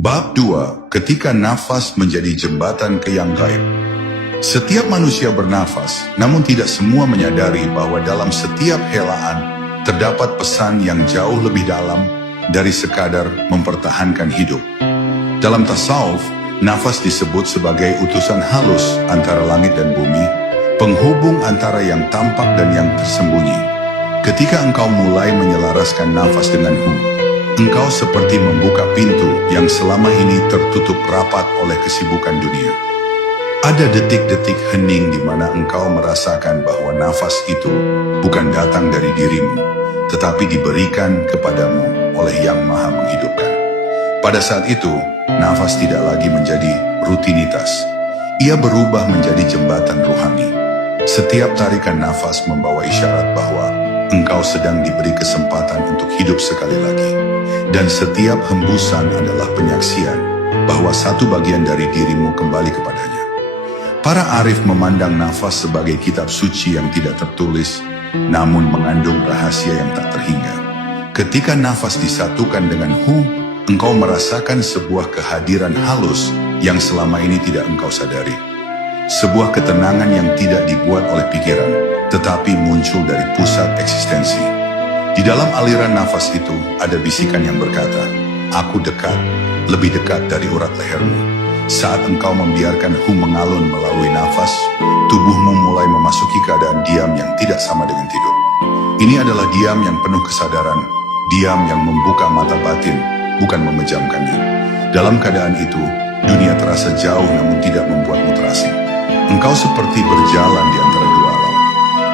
Bab 2, ketika nafas menjadi jembatan ke yang gaib. Setiap manusia bernafas, namun tidak semua menyadari bahwa dalam setiap helaan terdapat pesan yang jauh lebih dalam dari sekadar mempertahankan hidup. Dalam tasawuf, nafas disebut sebagai utusan halus antara langit dan bumi, penghubung antara yang tampak dan yang tersembunyi. Ketika engkau mulai menyelaraskan nafas dengan engkau seperti membuka pintu yang selama ini tertutup rapat oleh kesibukan dunia. Ada detik-detik hening di mana engkau merasakan bahwa nafas itu bukan datang dari dirimu, tetapi diberikan kepadamu oleh Yang Maha Menghidupkan. Pada saat itu, nafas tidak lagi menjadi rutinitas. Ia berubah menjadi jembatan rohani. Setiap tarikan nafas membawa isyarat bahwa engkau sedang diberi kesempatan untuk hidup sekali lagi. Dan setiap hembusan adalah penyaksian bahwa satu bagian dari dirimu kembali kepadanya. Para arif memandang nafas sebagai kitab suci yang tidak tertulis, namun mengandung rahasia yang tak terhingga. Ketika nafas disatukan dengan engkau merasakan sebuah kehadiran halus yang selama ini tidak engkau sadari. Sebuah ketenangan yang tidak dibuat oleh pikiran, tetapi muncul dari pusat eksistensi. Di dalam aliran nafas itu ada bisikan yang berkata, "Aku dekat, lebih dekat dari urat lehermu." Saat engkau membiarkan mengalun melalui nafas, tubuhmu mulai memasuki keadaan diam yang tidak sama dengan tidur. Ini adalah diam yang penuh kesadaran, diam yang membuka mata batin, bukan memejamkannya. Dalam keadaan itu, dunia terasa jauh namun tidak membuatmu terasing. Engkau seperti berjalan di antara dua alam.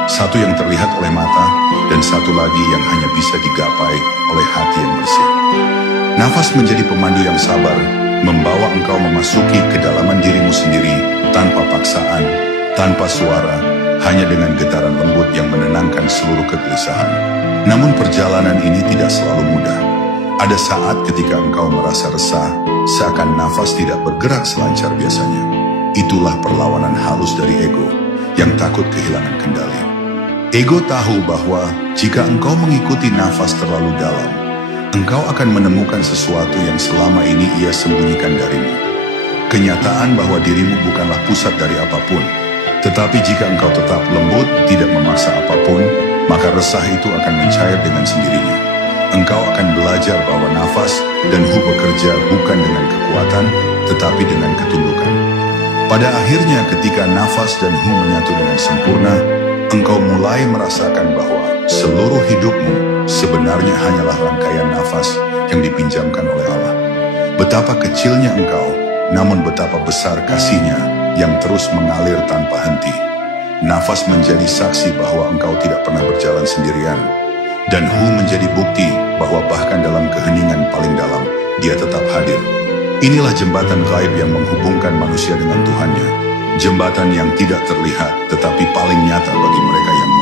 Satu yang terlihat oleh mata, dan satu lagi yang hanya bisa digapai oleh hati yang bersih. Nafas menjadi pemandu yang sabar, membawa engkau memasuki kedalaman dirimu sendiri, tanpa paksaan, tanpa suara, hanya dengan getaran lembut yang menenangkan seluruh kegelisahan. Namun perjalanan ini tidak selalu mudah. Ada saat ketika engkau merasa resah, seakan nafas tidak bergerak selancar biasanya. Itulah perlawanan halus dari ego, yang takut kehilangan kendali. Ego tahu bahwa jika engkau mengikuti nafas terlalu dalam, engkau akan menemukan sesuatu yang selama ini ia sembunyikan darimu. Kenyataan bahwa dirimu bukanlah pusat dari apapun. Tetapi jika engkau tetap lembut, tidak memaksa apapun, maka resah itu akan mencair dengan sendirinya. Engkau akan belajar bahwa nafas dan bekerja bukan dengan kekuatan, tetapi dengan ketundukan. Pada akhirnya ketika nafas dan menyatu dengan sempurna, engkau mulai merasakan bahwa seluruh hidupmu sebenarnya hanyalah rangkaian nafas yang dipinjamkan oleh Allah. Betapa kecilnya engkau, namun betapa besar kasih-Nya yang terus mengalir tanpa henti. Nafas menjadi saksi bahwa engkau tidak pernah berjalan sendirian. Dan menjadi bukti bahwa bahkan dalam keheningan paling dalam, Dia tetap hadir. Inilah jembatan gaib yang menghubungkan manusia dengan Tuhannya. Jembatan yang tidak terlihat, tetapi paling nyata bagi mereka yang